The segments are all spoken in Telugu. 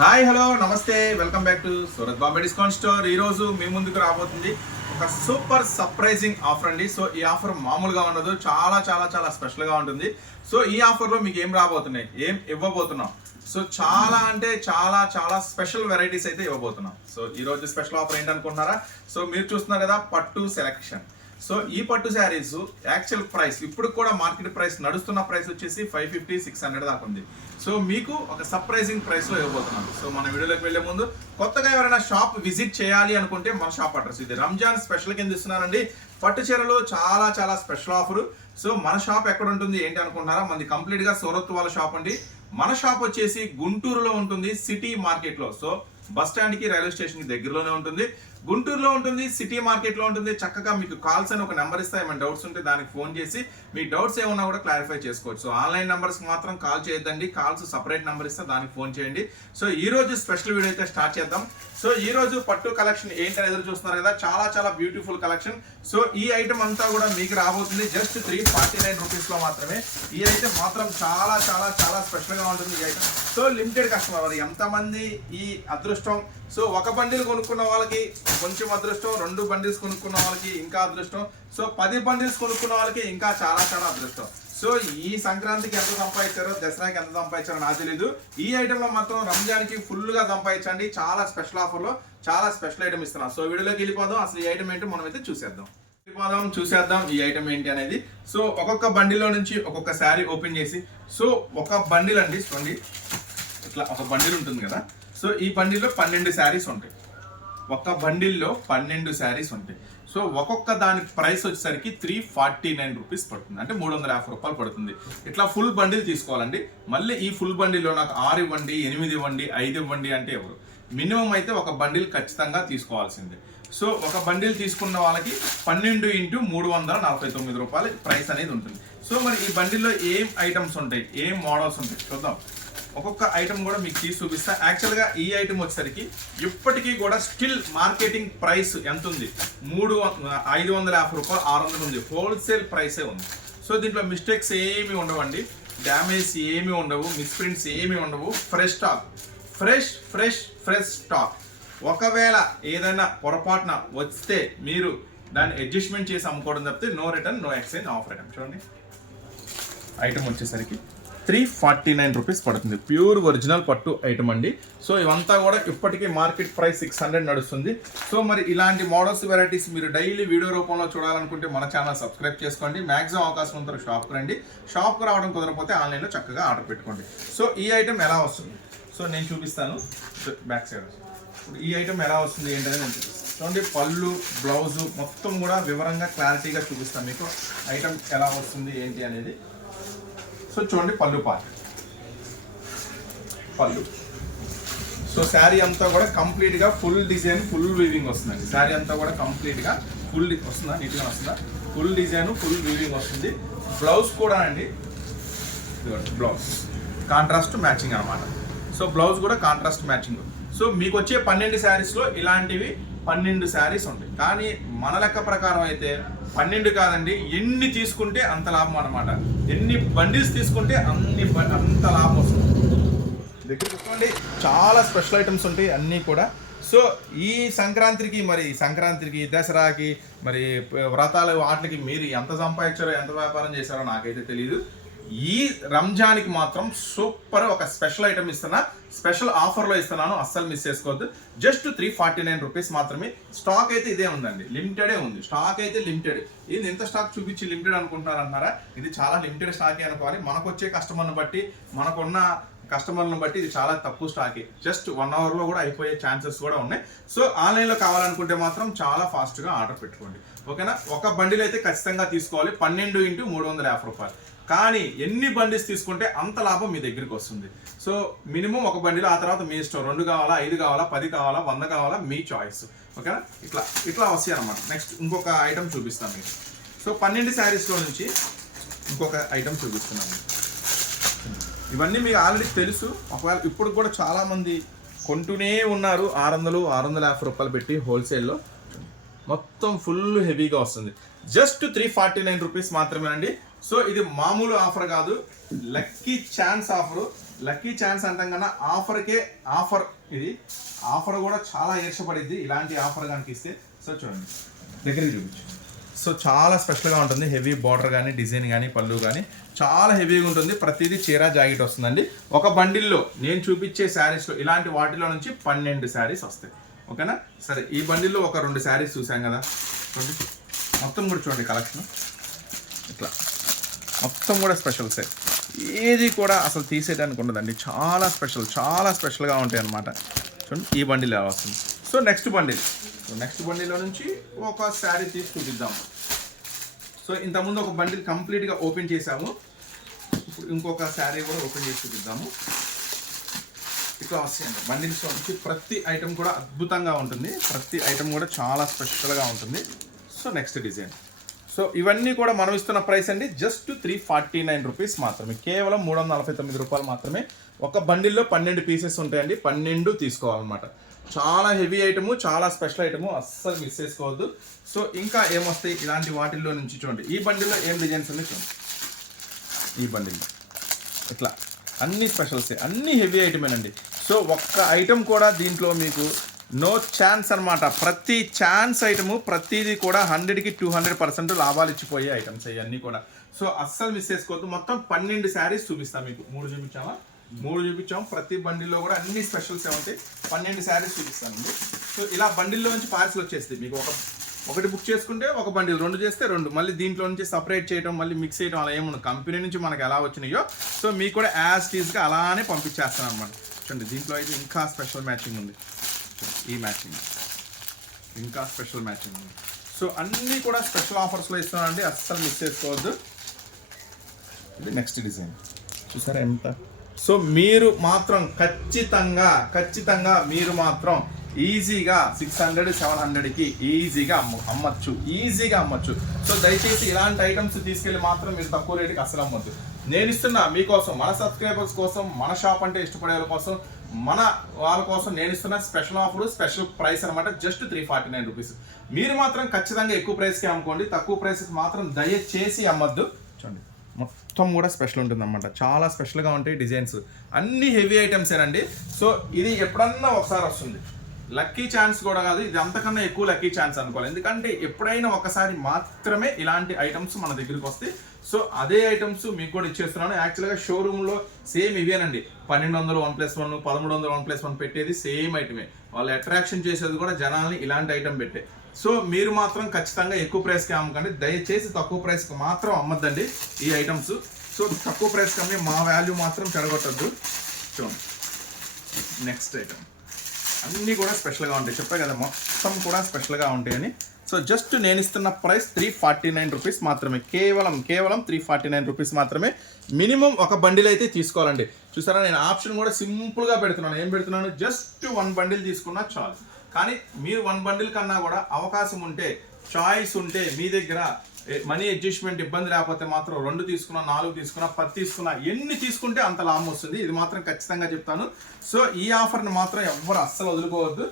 హాయ్ హలో నమస్తే. Welcome back to Surat Bombay discount store. ఈ రోజు మీ ముందుకు రాబోతుంది ఒక సూపర్ సర్ప్రైజింగ్ ఆఫర్ అండి. సో ఈ ఆఫర్ మామూలుగా ఉండదు చాలా చాలా చాలా స్పెషల్గా ఉంటుంది. సో ఈ ఆఫర్లో మీకు ఏం రాబోతున్నాయి? ఏం ఇవ్వబోతున్నాం? సో చాలా అంటే చాలా చాలా స్పెషల్ వెరైటీస్ అయితే ఇవ్వబోతున్నాం. సో ఈ రోజు స్పెషల్ ఆఫర్ ఏంటనుకుంటున్నారా? సో మీరు చూస్తున్నారు కదా పట్టు సెలెక్షన్. సో ఈ పట్టు శారీస్ యాక్చువల్ ప్రైస్ ఇప్పుడు కూడా మార్కెట్ ప్రైస్ నడుస్తున్న ప్రైస్ వచ్చేసి ఫైవ్ ఫిఫ్టీ సిక్స్ హండ్రెడ్ దాకా ఉంది. సో మీకు ఒక సర్ప్రైజింగ్ ప్రైస్లో ఇవ్వబోతున్నాను. సో మన వీడియోలోకి వెళ్ళే ముందు కొత్తగా ఎవరైనా షాప్ విజిట్ చేయాలి అనుకుంటే మన షాప్ అడ్రస్ ఇది. రంజాన్ స్పెషల్ కింద ఇస్తున్నానండి పట్టు చీరలు చాలా చాలా స్పెషల్ ఆఫర్ సో మన షాప్ ఎక్కడ ఉంటుంది ఏంటి అనుకుంటున్నారా? మనది కంప్లీట్గా సూరత్ వాళ్ళ షాప్ అండి. మన షాప్ వచ్చేసి గుంటూరులో ఉంటుంది సిటీ మార్కెట్లో సో బస్ స్టాండ్కి రైల్వే స్టేషన్కి దగ్గరలోనే ఉంటుంది. గుంటూరులో ఉంటుంది సిటీ మార్కెట్లో ఉంటుంది. చక్కగా మీకు కాల్స్ అని ఒక నెంబర్ ఇస్తే ఏమైనా డౌట్స్ ఉంటే దానికి ఫోన్ చేసి మీ డౌట్స్ ఏమన్నా కూడా క్లారిఫై చేసుకోవచ్చు. సో ఆన్లైన్ నెంబర్స్ మాత్రం కాల్ చేయొద్దండి. కాల్స్ సపరేట్ నెంబర్ ఇస్తే దానికి ఫోన్ చేయండి. సో ఈ రోజు స్పెషల్ వీడియో అయితే స్టార్ట్ చేద్దాం. సో ఈ రోజు పట్టు కలెక్షన్ ఏంటని ఎదురు చూస్తున్నారు కదా చాలా చాలా బ్యూటిఫుల్ కలెక్షన్. సో ఈ ఐటమ్ అంతా కూడా మీకు రాబోతుంది. జస్ట్ త్రీ ఫార్టీ నైన్ రూపీస్లో మాత్రమే. ఈ ఐటమ్ మాత్రం చాలా చాలా చాలా స్పెషల్గా ఉంటుంది ఈ ఐటమ్. సో లిమిటెడ్ కస్టమర్ ఎంతమంది ఈ అదృష్టం? సో ఒక బండిల్ కొనుక్కున్న వాళ్ళకి కొంచెం అదృష్టం రెండు బండిల్స్ కొనుక్కున్న వాళ్ళకి ఇంకా అదృష్టం. సో పది బండిల్స్ కొనుక్కున్న వాళ్ళకి ఇంకా చాలా చాలా అదృష్టం. సో ఈ సంక్రాంతికి ఎంత సంపాదించారో దసరాకి ఎంత సంపాదించారో నాకు తెలీదు. ఈ ఐటెంలో మాత్రం రంజాన్కి ఫుల్గా సంపాదించండి. చాలా స్పెషల్ ఆఫర్లో చాలా స్పెషల్ ఐటమ్ ఇస్తున్నాం. సో వీడియోలోకి వెళ్ళిపోదాం. అసలు ఈ ఐటమ్ ఏంటో మనం అయితే చూసేద్దాం. వెళ్ళిపోదాం చూసేద్దాం ఈ ఐటమ్ ఏంటి అనేది. సో ఒక్కొక్క బండిలో నుంచి ఒక్కొక్క శారీ ఓపెన్ చేసి సో ఒక బండిల్ అండి చూడండి. ఇట్లా ఒక బండిల్ ఉంటుంది కదా. సో ఈ బండిల్లో పన్నెండు శారీస్ ఉంటాయి. ఒక బండిల్లో పన్నెండు శారీస్ ఉంటాయి. సో ఒక్కొక్క దాని ప్రైస్ వచ్చేసరికి త్రీ ఫార్టీ నైన్ రూపీస్ పడుతుంది. అంటే మూడు వందల యాభై రూపాయలు పడుతుంది. ఇట్లా ఫుల్ బండిల్ తీసుకోవాలండి. మళ్ళీ ఈ ఫుల్ బండిల్లో నాకు ఆరు ఇవ్వండి ఎనిమిది ఇవ్వండి ఐదు ఇవ్వండి అంటే ఎవరు? మినిమం అయితే ఒక బండిల్ ఖచ్చితంగా తీసుకోవాల్సిందే. సో ఒక బండిల్ తీసుకున్న వాళ్ళకి పన్నెండు ఇంటూ మూడు వందల నలభై తొమ్మిది రూపాయలు ప్రైస్ అనేది ఉంటుంది. సో మరి ఈ బండిల్లో ఏం ఐటమ్స్ ఉంటాయి? ఏం మోడల్స్ ఉంటాయి? చూద్దాం. ఒక్కొక్క ఐటమ్ కూడా మీకు తీసి చూపిస్తా. యాక్చువల్గా ఈ ఐటమ్ వచ్చేసరికి ఇప్పటికీ కూడా స్టిల్ మార్కెటింగ్ ప్రైస్ ఎంత ఉంది? మూడు ఐదు వందల యాభై రూపాయలు ఆరు వందలు ఉంది. హోల్సేల్ ప్రైసే ఉంది. సో దీంట్లో మిస్టేక్స్ ఏమి ఉండవండి. డ్యామేజ్ ఏమి ఉండవు. మిస్ప్రింట్స్ ఏమి ఉండవు. Fresh stock fresh fresh fresh stock ఒకవేళ ఏదైనా పొరపాటున వస్తే మీరు దాన్ని అడ్జస్ట్మెంట్ చేసి అమ్ముకోవడం తప్పితే no return no exchange offer item చూడండి. ఐటమ్ వచ్చేసరికి త్రీ ఫార్టీ నైన్ రూపీస్ పడుతుంది. ప్యూర్ ఒరిజినల్ పట్టు ఐటమ్ అండి. సో ఇవంతా కూడా ఇప్పటికీ మార్కెట్ ప్రైస్ సిక్స్ హండ్రెడ్ నడుస్తుంది. సో మరి ఇలాంటి మోడల్స్ వెరైటీస్ మీరు డైలీ వీడియో రూపంలో చూడాలనుకుంటే మన ఛానల్ సబ్స్క్రైబ్ చేసుకోండి. మ్యాక్సిమం అవకాశం ఉంటారు షాప్కి రండి. షాప్కి రావడం కుదరకపోతే ఆన్లైన్లో చక్కగా ఆర్డర్ పెట్టుకోండి. సో ఈ ఐటమ్ ఎలా వస్తుంది? సో నేను చూపిస్తాను. Back side. ఇప్పుడు ఈ ఐటమ్ ఎలా వస్తుంది ఏంటనేది నేను చూపిస్తాను. చూడండి పళ్ళు బ్లౌజు మొత్తం కూడా వివరంగా క్లారిటీగా చూపిస్తాను మీకు. ఐటమ్ ఎలా వస్తుంది ఏంటి అనేది. సో చూడండి పళ్ళు పార్ట్ పళ్ళు. సో శారీ అంతా కూడా కంప్లీట్గా ఫుల్ డిజైన్ ఫుల్ వీవింగ్ వస్తుందండి. శారీ అంతా కూడా కంప్లీట్గా ఫుల్ వస్తుందా? నీట్గా వస్తుందా? ఫుల్ డిజైన్ ఫుల్ వీవింగ్ వస్తుంది. బ్లౌజ్ కూడా అండి. బ్లౌజ్ కాంట్రాస్ట్ మ్యాచింగ్ అనమాట సో బ్లౌజ్ కూడా కాంట్రాస్ట్ మ్యాచింగ్ సో మీకు వచ్చే పన్నెండు శారీస్లో ఇలాంటివి పన్నెండు శారీస్ ఉంటాయి. కానీ మన లెక్క ప్రకారం అయితే పన్నెండు కాదండి ఎన్ని తీసుకుంటే అంత లాభం అన్నమాట. ఎన్ని బండిల్స్ తీసుకుంటే అన్ని అంత లాభం వస్తుంది. దగ్గర చూసుకోండి చాలా స్పెషల్ ఐటమ్స్ ఉంటాయి అన్నీ కూడా. సో ఈ సంక్రాంతికి మరి సంక్రాంతికి దసరాకి మరి వ్రతాలు వాటికి మీరు ఎంత సంపాదించారో ఎంత వ్యాపారం చేశారో నాకైతే తెలియదు ఈ రంజాన్కి మాత్రం సూపర్ ఒక స్పెషల్ ఐటమ్ ఇస్తున్నా. స్పెషల్ ఆఫర్లో ఇస్తున్నాను. అస్సలు మిస్ చేసుకోవద్దు. Just three forty nine rupees మాత్రమే. స్టాక్ అయితే ఇదే ఉందండి. లిమిటెడే ఉంది. స్టాక్ అయితే లిమిటెడ్. ఇది ఎంత స్టాక్ చూపించి లిమిటెడ్ అనుకుంటున్నారు ఇది చాలా లిమిటెడ్ స్టాకే అనుకోవాలి. మనకు వచ్చే కస్టమర్ని బట్టి మనకున్న కస్టమర్లను బట్టి ఇది చాలా తక్కువ స్టాకే. జస్ట్ వన్ అవర్లో కూడా అయిపోయే ఛాన్సెస్ కూడా ఉన్నాయి. సో ఆన్లైన్లో కావాలనుకుంటే మాత్రం చాలా ఫాస్ట్గా ఆర్డర్ పెట్టుకోండి. ఓకేనా? ఒక బండిలో అయితే ఖచ్చితంగా తీసుకోవాలి. పన్నెండు ఇంటూ మూడు వందల యాభై రూపాయలు. కానీ ఎన్ని బండిల్స్ తీసుకుంటే అంత లాభం మీ దగ్గరికి వస్తుంది. సో మినిమం ఒక బండిలో ఆ తర్వాత మీ ఇష్టం. రెండు కావాలా ఐదు కావాలా పది కావాలా వంద కావాలా మీ చాయిస్ ఓకేనా? ఇట్లా ఇట్లా వస్తాయి అనమాట నెక్స్ట్ ఇంకొక ఐటమ్ చూపిస్తాను మీకు. సో పన్నెండు శారీస్లో నుంచి ఇంకొక ఐటమ్ చూపిస్తున్నాను ఇవన్నీ మీకు ఆల్రెడీ తెలుసు. ఒకవేళ ఇప్పుడు కూడా చాలామంది కొంటూనే ఉన్నారు. ఆరు వందలు ఆరు వందల యాభై రూపాయలు పెట్టి హోల్సేల్లో మొత్తం ఫుల్ హెవీగా వస్తుంది. Just three forty nine rupees మాత్రమేనండి. సో ఇది మామూలు ఆఫర్ కాదు. Lucky chance offer. Lucky chance అంటాం కన్నా ఆఫర్కే ఆఫర్. ఇది ఆఫర్ కూడా చాలా ఈర్షపడిద్ది ఇలాంటి ఆఫర్ కనుక ఇస్తే. సో చూడండి దగ్గరికి చూపించు. సో చాలా స్పెషల్గా ఉంటుంది. హెవీ బార్డర్ కానీ డిజైన్ కానీ పళ్ళు కానీ చాలా హెవీగా ఉంటుంది. ప్రతిదీ చీర జాకెట్ వస్తుందండి. ఒక బండిల్లో నేను చూపించే శారీస్లో ఇలాంటి వాటిలో నుంచి పన్నెండు శారీస్ వస్తాయి. ఓకేనా? సరే ఈ బండిల్లో ఒక రెండు శారీస్ చూసాం కదా. చూడండి. మొత్తం కూడా చూడండి కలెక్షన్. మొత్తం కూడా స్పెషల్ సెట్ ఏది కూడా అసలు తీసేయడానికి ఉండదండి. చాలా స్పెషల్ చాలా స్పెషల్గా ఉంటాయి అనమాట చూడండి ఈ బండిల్ వస్తుంది. So next bundle so next బండిలో నుంచి ఒక శారీ తీసి చూపిద్దాం. సో ఇంతకుముందు ఒక బండిల్ కంప్లీట్గా ఓపెన్ చేసాము ఇప్పుడు ఇంకొక శారీ కూడా ఓపెన్ చేసి చూపిద్దాము. ఇట్లా వస్తాయండి. బండిల్స్ నుంచి ప్రతి ఐటెం కూడా అద్భుతంగా ఉంటుంది. ప్రతి ఐటెం కూడా చాలా స్పెషల్గా ఉంటుంది. సో నెక్స్ట్ డిజైన్ సో ఇవన్నీ కూడా మనం ఇస్తున్న ప్రైస్ అండి. Just three forty nine rupees మాత్రమే. కేవలం మూడు వందల నలభై తొమ్మిది రూపాయలు మాత్రమే. ఒక బండిల్లో పన్నెండు పీసెస్ ఉంటాయండి. పన్నెండు తీసుకోవాలన్నమాట. చాలా హెవీ ఐటము చాలా స్పెషల్ ఐటము అస్సలు మిస్ చేసుకోవద్దు. సో ఇంకా ఏమొస్తాయి? ఇలాంటి వాటిల్లో నుంచి చూడండి. ఈ బండిల్లో ఏం డిజైన్స్ ఉన్నాయి చూడండి. ఈ బండిల్లో. ఇట్లా. అన్ని స్పెషల్స్ అన్ని హెవీ ఐటమేనండి సో ఒక్క ఐటమ్ కూడా దీంట్లో మీకు నో ఛాన్స్ అన్నమాట. ప్రతి ఛాన్స్ ఐటము ప్రతిదీ కూడా హండ్రెడ్కి టూ హండ్రెడ్ పర్సెంట్ లాభాలు ఇచ్చిపోయే ఐటమ్స్ అవన్నీ కూడా. సో అస్సలు మిస్ చేసుకోవద్దు. మొత్తం పన్నెండు శారీస్ చూపిస్తాం మీకు. మూడు చూపించామా మూడు చూపించాం. ప్రతి బండిల్లో కూడా అన్ని స్పెషల్స్ ఉంటాయి. పన్నెండు శారీస్ చూపిస్తానండి. సో ఇలా బండిల్లో నుంచి పార్సల్ వచ్చేస్తాయి. మీకు ఒక ఒకటి బుక్ చేసుకుంటే ఒక బండిల్ రెండు చేస్తే రెండు. మళ్ళీ దీంట్లో నుంచి సపరేట్ చేయడం మళ్ళీ మిక్స్ చేయడం అలా ఏముండదు. కంపెనీ నుంచి మనకు ఎలా వచ్చినాయో సో మీకు కూడా యాజ్ టీజ్గా అలానే పంపించేస్తాను అనమాట చూడండి దీంట్లో అయితే ఇంకా స్పెషల్ మ్యాచింగ్ ఉంది. ఈ మ్యాచింగ్ ఇంకా స్పెషల్ మ్యాచింగ్ సో అన్నీ కూడా స్పెషల్ ఆఫర్స్లో ఇస్తున్నానండి. అస్సలు మిస్ చేసుకోవద్దు. ఇది నెక్స్ట్ డిజైన్ చూసారా ఎంత? సో మీరు మాత్రం ఖచ్చితంగా ఖచ్చితంగా మీరు మాత్రం ఈజీగా సిక్స్ హండ్రెడ్ సెవెన్ హండ్రెడ్కి ఈజీగా అమ్మ అమ్మచ్చు. ఈజీగా అమ్మచ్చు. సో దయచేసి ఇలాంటి ఐటమ్స్ తీసుకెళ్ళి మాత్రం మీరు తక్కువ రేటుకి అసలు అమ్మొద్దు. నేను ఇస్తున్నా మీకోసం మన సబ్స్క్రైబర్స్ కోసం మన షాప్ అంటే ఇష్టపడే వాళ్ళ కోసం మన వాళ్ళ కోసం నేను ఇస్తున్న స్పెషల్ ఆఫర్ స్పెషల్ ప్రైస్ అనమాట just three forty nine rupees మీరు మాత్రం ఖచ్చితంగా ఎక్కువ ప్రైస్కి అమ్ముకోండి తక్కువ ప్రైస్కి మాత్రం దయచేసి అమ్మద్దు. చూడండి మొత్తం కూడా స్పెషల్ ఉంటుందన్నమాట. చాలా స్పెషల్గా ఉంటాయి డిజైన్స్. అన్ని హెవీ ఐటమ్స్ ఏనండి. సో ఇది ఎప్పుడన్నా ఒకసారి వస్తుంది. లక్కీ ఛాన్స్ కూడా కాదు ఇది అంతకన్నా ఎక్కువ లక్కీ ఛాన్స్ అనుకోవాలి. ఎందుకంటే ఎప్పుడైనా ఒకసారి మాత్రమే ఇలాంటి ఐటమ్స్ మన దగ్గరికి వస్తాయి. సో అదే ఐటమ్స్ మీకు కూడా ఇచ్చేస్తున్నాను. యాక్చువల్గా షోరూంలో సేమ్ ఇవేనండి పన్నెండు వందలు వన్ ప్లస్ వన్ పదమూడు వందలు వన్ ప్లస్ వన్ పెట్టేది సేమ్ ఐటమే వాళ్ళు అట్రాక్షన్ చేసేది కూడా జనాల్ని ఇలాంటి ఐటమ్ పెట్టే. సో మీరు మాత్రం ఖచ్చితంగా ఎక్కువ ప్రైస్కి అమ్మకండి. దయచేసి తక్కువ ప్రైస్కి మాత్రం అమ్మద్దండి ఈ ఐటమ్స్ సో తక్కువ ప్రైస్కి అమ్మి మా వాల్యూ మాత్రం చెడగొట్టద్దు. చూడండి. నెక్స్ట్ ఐటమ్ అన్నీ కూడా స్పెషల్గా ఉంటాయి. చెప్పా కదా మొత్తం కూడా స్పెషల్గా ఉంటాయని. సో జస్ట్ నేను ఇస్తున్న price three forty nine rupees మాత్రమే. కేవలం కేవలం త్రీ ఫార్టీ నైన్ రూపీస్ మాత్రమే. మినిమం ఒక బండిల్ అయితే తీసుకోవాలండి. చూసారా నేను ఆప్షన్ కూడా సింపుల్గా పెడుతున్నాను. ఏం పెడుతున్నాను? జస్ట్ వన్ బండిల్ తీసుకున్నా చాలు. కానీ మీరు వన్ బండిల్ కన్నా కూడా అవకాశం ఉంటే చాయిస్ ఉంటే మీ దగ్గర మనీ అడ్జస్ట్మెంట్ ఇబ్బంది లేకపోతే మాత్రం రెండు తీసుకున్నా నాలుగు తీసుకున్నా పది తీసుకున్నా ఎన్ని తీసుకుంటే అంత లాభం వస్తుంది. ఇది మాత్రం ఖచ్చితంగా చెప్తాను. సో ఈ ఆఫర్ని మాత్రం ఎవ్వరు అస్సలు వదులుకోవద్దు.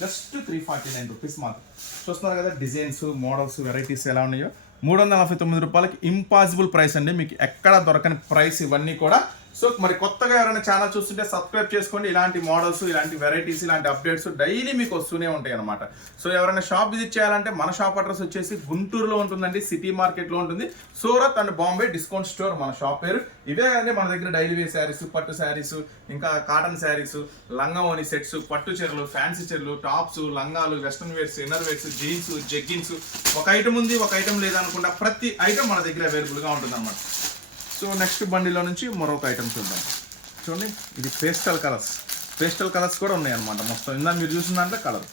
Just three forty nine rupees మాత్రం. చూస్తున్నారు కదా డిజైన్స్ మోడల్స్ వెరైటీస్ ఎలా ఉన్నాయో. మూడు వందల నలభై తొమ్మిది రూపాయలకి ఇంపాసిబుల్ ప్రైస్ అండి. మీకు ఎక్కడ దొరకని ప్రైస్ ఇవన్నీ కూడా సో మరి కొత్తగా ఎవరైనా ఛానల్ చూస్తుంటే సబ్స్క్రైబ్ చేసుకోండి. ఇలాంటి మోడల్స్ ఇలాంటి వెరైటీస్ ఇలాంటి అప్డేట్స్ డైలీ మీకు వస్తూనే ఉంటాయి అనమాట సో ఎవరైనా షాప్ విజిట్ చేయాలంటే మన షాప్ అడ్రస్ వచ్చేసి గుంటూరులో ఉంటుందండి సిటీ మార్కెట్లో ఉంటుంది. Surat and Bombay discount store మన షాప్ పేరు. ఇవే కానీ మన దగ్గర డైలీ వేర్ శారీస్ పట్టు శారీస్ ఇంకా కాటన్ శారీస్ లంగావోని సెట్స్ పట్టు చీరలు ఫ్యాన్సీ చీరలు టాప్స్ లంగాలు western wears inner wears jeans jeggings ఒక ఐటమ్ ఉంది ఒక ఐటమ్ లేదనుకుంటా ప్రతి ఐటమ్ మన దగ్గర అవైలబుల్గా ఉంటుంది అనమాట సో నెక్స్ట్ బండిలో నుంచి మరొక ఐటమ్ చూద్దాం. చూడండి ఇది పేస్టల్ కలర్స్ పేస్టల్ కలర్స్ కూడా ఉన్నాయి అనమాట మొత్తం. ఇందా మీరు చూసిన దాంట్లో కలర్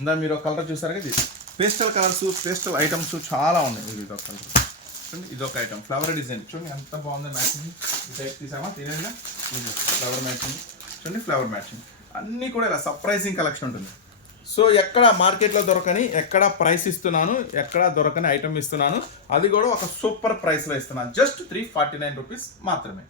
ఇందా మీరు ఒక కలర్ చూసారు కదా ఇది. పేస్టల్ కలర్స్ పేస్టల్ ఐటమ్స్ చాలా ఉన్నాయి. ఇది ఒక కలర్ చూడండి ఇది ఒక ఐటమ్ ఫ్లవర్ డిజైన్ చూడండి ఎంత బాగుంది మ్యాచింగ్ ఈ టైప్ తీసామా? తినేదా ఫ్లవర్ మ్యాచింగ్ చూడండి ఫ్లవర్ మ్యాచింగ్ అన్నీ కూడా ఇలా సర్ప్రైజింగ్ కలెక్షన్ ఉంటుంది. సో ఎక్కడ మార్కెట్లో దొరకని ఎక్కడ ప్రైస్ ఇస్తున్నాను ఎక్కడ దొరకని ఐటమ్ ఇస్తున్నాను అది కూడా ఒక సూపర్ ప్రైస్లో ఇస్తున్నాను. Just three forty nine rupees మాత్రమే.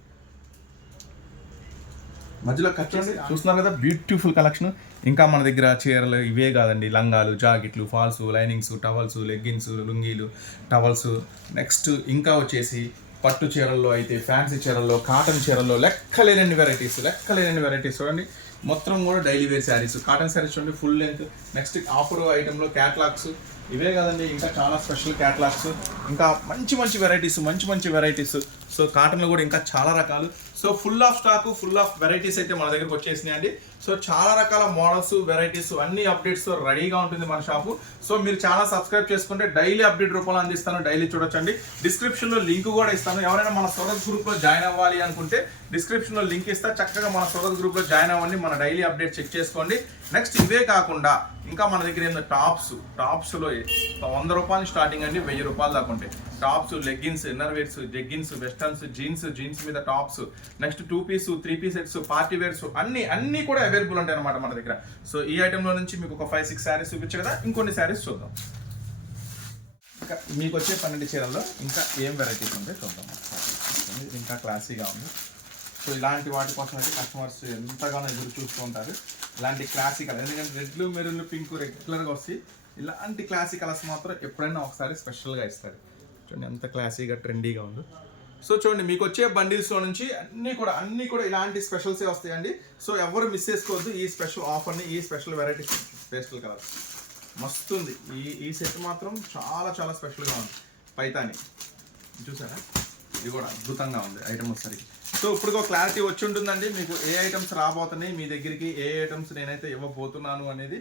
మధ్యలో చేసి చూస్తున్నారు కదా బ్యూటిఫుల్ కలెక్షన్ ఇంకా మన దగ్గర చీరలు ఇవే కాదండి. లంగాలు జాకెట్లు ఫాల్స్ లైనింగ్స్ టవల్స్ లెగ్గిన్స్ లుంగీలు టవల్స్ నెక్స్ట్ ఇంకా వచ్చేసి పట్టు చీరల్లో అయితే ఫ్యాన్సీ చీరల్లో కాటన్ చీరల్లో లెక్కలేనన్ని వెరైటీస్ లెక్కలేనన్ని వెరైటీస్ చూడండి. మొత్తం కూడా daily wear saris. Cotton saris చూడండి ఫుల్ లెంత్ నెక్స్ట్ ఆఫర్ ఐటెంలో క్యాట్లాగ్స్ ఇవే కదండి ఇంకా చాలా స్పెషల్ క్యాట్లాగ్స్ ఇంకా మంచి మంచి వెరైటీస్ మంచి మంచి వెరైటీస్ సో కాటన్లో కూడా ఇంకా చాలా రకాలు. So full of stock full of varieties అయితే మన దగ్గరకు వచ్చేసినాయి అండి సో చాలా రకాల మోడల్స్ వెరైటీస్ అన్ని అప్డేట్స్ రెడీగా ఉంటుంది మన షాపు సో మీరు చాలా సబ్స్క్రైబ్ చేసుకుంటే డైలీ అప్డేట్ రూపంలో అందిస్తాను. డైలీ చూడొచ్చండి. డిస్క్రిప్షన్లో లింక్ కూడా ఇస్తాను. ఎవరైనా మన సోదర్ గ్రూప్లో జాయిన్ అవ్వాలి అనుకుంటే డిస్క్రిప్షన్లో లింక్ ఇస్తా. చక్కగా మన సోదర్ గ్రూప్లో జాయిన్ అవ్వండి. మన డైలీ అప్డేట్ చెక్ చేసుకోండి. నెక్స్ట్ ఇవే కాకుండా ఇంకా మన దగ్గర ఏందో టాప్స్ టాప్స్లో వంద రూపాయలు స్టార్టింగ్ అండి. వెయ్యి రూపాయలు దాకా ఉంటాయి. Tops leggings inner wears jeggings westerns jeans jeans మీద tops next two piece three piece sets party wears అన్ని అన్ని కూడా అవైలబుల్ ఉంటాయి అనమాట మన దగ్గర. సో ఈ ఐటెంలో నుంచి మీకు ఒక ఫైవ్ సిక్స్ శారీస్ చూపించు కదా ఇంకొన్ని శారీస్ చూద్దాం. ఇంకా మీకు వచ్చే పన్నెండు చీరల్లో ఇంకా ఏం వెరైటీస్ ఉంటాయి చూద్దాం. ఇంకా క్లాసీగా ఉంది. సో ఇలాంటి వాటి కోసం అయితే కస్టమర్స్ ఎంతగానో ఎదురు చూస్తూ ఉంటారు. ఇలాంటి క్లాసికల్ ఎందుకంటే రెడ్లు మెరూన్ పింక్ రెగ్యులర్గా వస్తాయి ఇలాంటి క్లాసికల్స్ మాత్రం ఎప్పుడైనా ఒకసారి స్పెషల్గా ఇస్తారు. చూడండి ఎంత క్లాసీగా ట్రెండీగా ఉందో. సో చూడండి మీకు వచ్చే బండిల్స్లో నుంచి అన్నీ కూడా అన్నీ కూడా ఇలాంటి స్పెషల్సే వస్తాయండి. సో ఎవరు మిస్ చేసుకోవద్దు ఈ స్పెషల్ ఆఫర్ని ఈ స్పెషల్ వెరైటీ పేస్టల్ కలర్ మస్తు ఉంది. ఈ ఈ సెట్ మాత్రం చాలా చాలా స్పెషల్గా ఉంది. పైతాని. చూసారా? ఇది కూడా అద్భుతంగా ఉంది ఐటమ్ వచ్చేసరికి సో ఇప్పుడు క్లారిటీ వచ్చి ఉంటుందండి. మీకు ఏ ఐటమ్స్ రాబోతున్నాయి మీ దగ్గరికి ఏ ఐటమ్స్ నేనైతే ఇవ్వబోతున్నాను అనేది.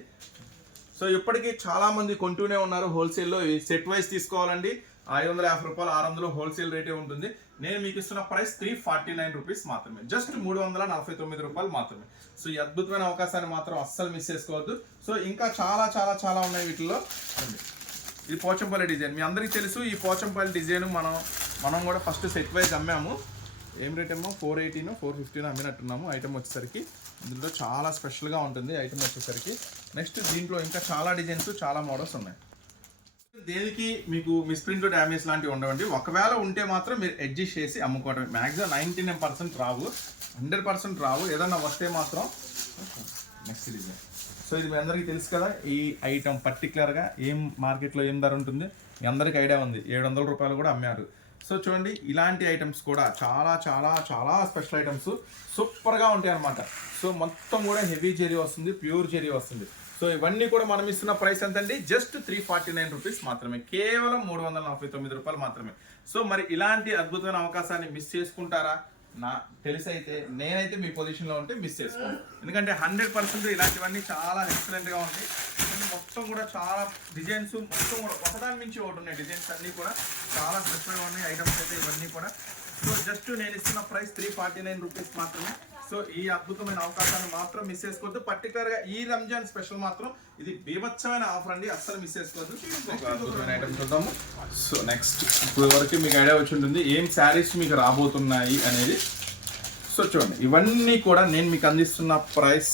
సో ఇప్పటికీ చాలామంది కొంటూనే ఉన్నారు. హోల్సేల్లో సెట్ వైస్ తీసుకోవాలండి. ఐదు వందల యాభై రూపాయలు ఆరు వందలు హోల్సేల్ రేటే ఉంటుంది. నేను మీకు ఇస్తున్న price three forty nine rupees మాత్రమే. జస్ట్ మూడు వందల నలభై తొమ్మిది రూపాయలు మాత్రమే. సో ఈ అద్భుతమైన అవకాశాన్ని మాత్రం అస్సలు మిస్ చేసుకోవద్దు. సో ఇంకా చాలా చాలా చాలా ఉన్నాయి వీటిలో ఇది పోచంపల్లి డిజైన్. మీ అందరికీ తెలుసు ఈ పోచంపల్లి డిజైన్ మనం మనం కూడా ఫస్ట్ సెట్ వైజ్ అమ్మాము. ఏం రేట్ ఏమో? ఫోర్ ఎయిటీన్ ఫోర్ ఫిఫ్టీన్ అమ్మినట్టున్నాము ఐటమ్ వచ్చేసరికి. ఇందులో చాలా స్పెషల్గా ఉంటుంది ఐటమ్ వచ్చేసరికి. నెక్స్ట్ దీంట్లో ఇంకా చాలా డిజైన్స్ చాలా మోడల్స్ ఉన్నాయి. దేనికి మీకు మిస్ప్రింట్ డ్యామేజ్ లాంటివి ఉండవండి. ఒకవేళ ఉంటే మాత్రం మీరు అడ్జస్ట్ చేసి అమ్ముకోవడం మ్యాక్సిమం నైంటీ నైన్ పర్సెంట్ రావు. హండ్రెడ్ పర్సెంట్ రావు. ఏదన్నా వస్తే మాత్రం నెక్స్ట్ డిజైన్ సో ఇది మీ అందరికీ తెలుసు కదా ఈ ఐటమ్ పర్టికులర్గా ఏం మార్కెట్లో ఏం ధర ఉంటుంది? మీ అందరికీ ఐడియా ఉంది. ఏడు వందల రూపాయలు కూడా అమ్మారు. సో చూడండి ఇలాంటి ఐటమ్స్ కూడా చాలా చాలా చాలా స్పెషల్ ఐటమ్స్ సూపర్గా ఉంటాయి అన్నమాట సో మొత్తం కూడా హెవీ జెరీ వస్తుంది ప్యూర్ జెరీ వస్తుంది. సో ఇవన్నీ కూడా మనం ఇస్తున్న ప్రైస్ ఎంత అండి just three forty nine rupees మాత్రమే. కేవలం మూడు వందల నలభై తొమ్మిది రూపాయలు మాత్రమే. సో మరి ఇలాంటి అద్భుతమైన అవకాశాన్ని మిస్ చేసుకుంటారా? నా తెలిసి అయితే నేనైతే మీ పొజిషన్లో ఉంటే మిస్ చేసుకోను. ఎందుకంటే హండ్రెడ్ పర్సెంట్ ఇలాంటివన్నీ చాలా ఎక్సలెంట్గా ఉంటాయి మొత్తం కూడా చాలా డిజైన్స్ మొత్తం కూడా ఒకదాని నుంచి ఒకటి ఉన్నాయి డిజైన్స్ అన్నీ కూడా. చాలా స్పెషల్గా ఉన్నాయి ఐటమ్స్ అయితే ఇవన్నీ కూడా. సో జస్ట్ నేను ఇస్తున్న price three forty nine rupees మాత్రమే. సో ఈ అద్భుతమైన అవకాశాన్ని మాత్రం మిస్ చేసుకోవద్దు. పర్టికులర్గా ఈ రంజాన్ స్పెషల్ మాత్రం ఇది బీభత్సమైన ఆఫర్ అండి. అస్సలు మిస్ చేసుకోవద్దు. అద్భుతమైన ఐటమ్ చూద్దాము. సో నెక్స్ట్ ఇప్పుడు వరకు మీకు ఐడియా వచ్చి ఉంటుంది. ఏం శారీస్ మీకు రాబోతున్నాయి అనేది. సో చూడండి. ఇవన్నీ కూడా నేను మీకు అందిస్తున్న price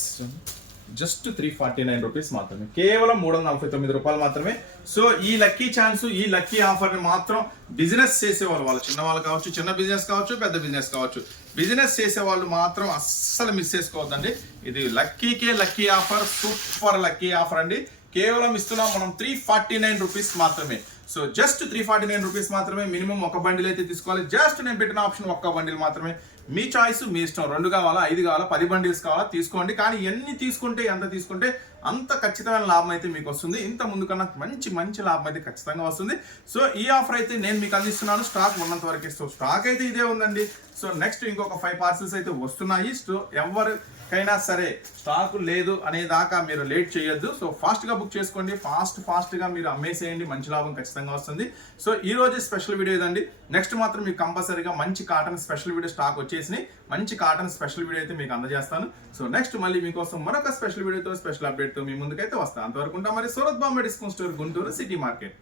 just three forty nine rupees మాత్రమే. కేవలం మూడు వందల నలభై తొమ్మిది రూపాయలు మాత్రమే. సో ఈ లక్కీ ఛాన్స్ ఈ లక్కీ ఆఫర్ని మాత్రం బిజినెస్ చేసేవాళ్ళు వాళ్ళు చిన్న వాళ్ళు కావచ్చు చిన్న బిజినెస్ కావచ్చు పెద్ద బిజినెస్ కావచ్చు. బిజినెస్ చేసే వాళ్ళు మాత్రం అస్సలు మిస్ చేసుకోవద్దండి. ఇది లక్కీకే lucky offer super lucky offer అండి. కేవలం ఇస్తున్నాం మనం త్రీ ఫార్టీ నైన్ రూపీస్ మాత్రమే. So just three forty nine rupees మాత్రమే. మినిమం ఒక బండిల్ అయితే తీసుకోవాలి. జస్ట్ నేను పెట్టిన ఆప్షన్ ఒక్క బండిల్ మాత్రమే. మీ చాయిస్ మీ ఇష్టం. రెండు కావాలా ఐదు కావాలా పది బండిల్స్ కావాలా తీసుకోండి. కానీ ఎన్ని తీసుకుంటే ఎంత తీసుకుంటే అంత ఖచ్చితమైన లాభం అయితే మీకు వస్తుంది. ఇంత ముందు కన్నా మంచి మంచి లాభం అయితే ఖచ్చితంగా వస్తుంది. సో ఈ ఆఫర్ అయితే నేను మీకు అందిస్తున్నాను. స్టాక్ ఉన్నంత వరకు. సో స్టాక్ అయితే ఇదే ఉందండి. సో నెక్స్ట్ ఇంకొక ఫైవ్ పార్సల్స్ అయితే వస్తున్నాయి. సో ఎవరికైనా సరే స్టాక్ లేదు అనే దాకా మీరు లేట్ చేయొద్దు. సో ఫాస్ట్గా బుక్ చేసుకోండి. ఫాస్ట్ ఫాస్ట్గా మీరు అమ్మేసేయండి. మంచి లాభం ఖచ్చితంగా వస్తుంది. సో ఈ రోజు స్పెషల్ వీడియో ఇదండి. నెక్స్ట్ మాత్రం మీకు కంపల్సరీగా మంచి కాటన్ స్పెషల్ వీడియో స్టాక్ వచ్చేసి మంచి కాటన్ స్పెషల్ వీడియో అయితే మీకు అందజేస్తాను. సో నెక్స్ట్ మళ్ళీ మీకోసం మరొక స్పెషల్ వీడియోతో స్పెషల్ అప్డేట్తో మీ ముందుకైతే వస్తాను అంతవరకు ఉంటా మరి Surat Bombay discount store Guntur city market.